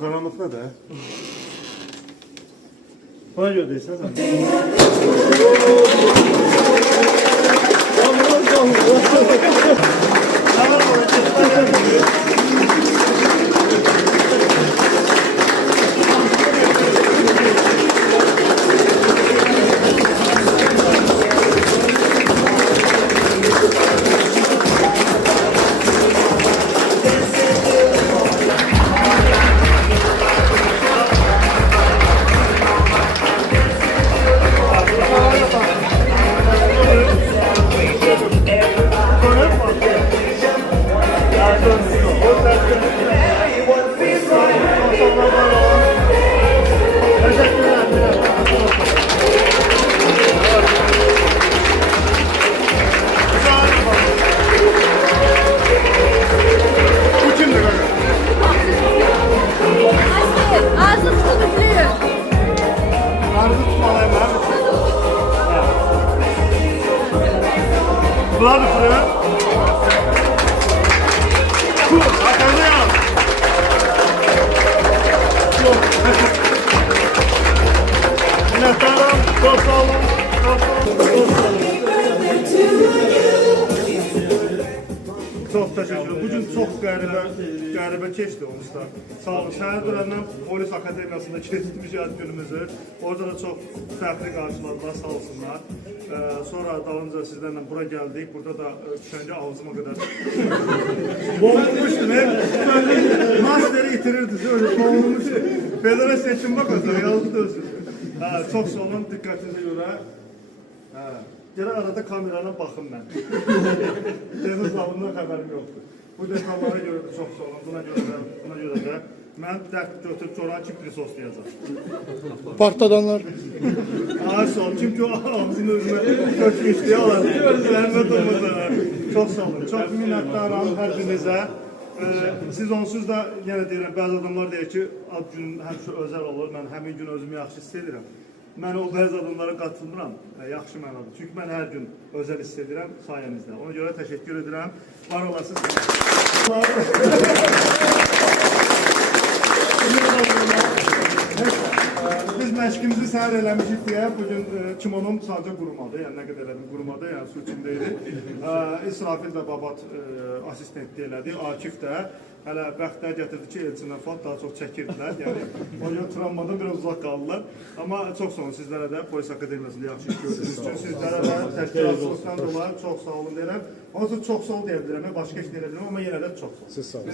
Karanlık ne de? Bana göre değilsen sen. Bunlar da fırına. Dur, arkada ya. Yok. Minnettarım, çok sağ olun. Çok teşekkür ederim. Bugün çok qəribə keçdi onsuzda. Sağ olun. Səhər dönəndən Polis Akademiyasında keçmiş ad günümüzü. Orada da çok fərqli qarşıladılar, sağ olsunlar. Sonra dalınca sizlərlə bura gəldik. Burada da düşəncə ağzıma qədər boğulmuşdum. Masteri itirirdiniz. Öyle boğulmuşdum. Federal seçim bak özür. Yazdı özür. Çok sağ olun. Dikkatinize göre. Gene arada kamerana bakın ben. Deniz lavından haberim yoktu. Bu detallara göre de çok sağ olun. Buna göre de ben dert götürüp çoran çipli soslayacağım. Partadanlar. Sağ olun. Çünkü o ağzını özüme kötü işliğe alan. Zəhmət olmasına. Çok sağ olun. Çok minnettarım her birinize. Siz onsuz da yine deyirəm, bəzi adamlar deyir ki, ad günün həmişə özəl olur. Mən həmin gün özümü yaxşı hiss edirəm. Mən o bəzi adamlara qatılmıram, yaxşı mənadır. Çünki mən hər gün özəl hiss edirəm sayənizdə. Ona görə təşəkkür edirəm. Var olasınız. Biz məşqimizi səhər eləmişik deyə bugün kimonom sadəcə qurumadı. Yəni nə qədər elədim qurumadı, yəni su içindəydi. İsrafil də babat asistentlik elədi. Akif də hələ bəxtlər gətirdi ki, Elçindən falan daha çox çəkirdilər. Yəni o gün travmadan biraz uzaq qaldılar. Amma çox sağ olun sizlərə də Polis Akademiyasında yaxşı iş gördüyünüz üçün sizlərə də təşkilatçılıqdan dolayı çox sağ olun deyirəm. Onun üçün çox sağ ol deyə bilirəm. Başqa iş deyə bilirəm, amma yenə də çox sağ olun. Siz sağ olun.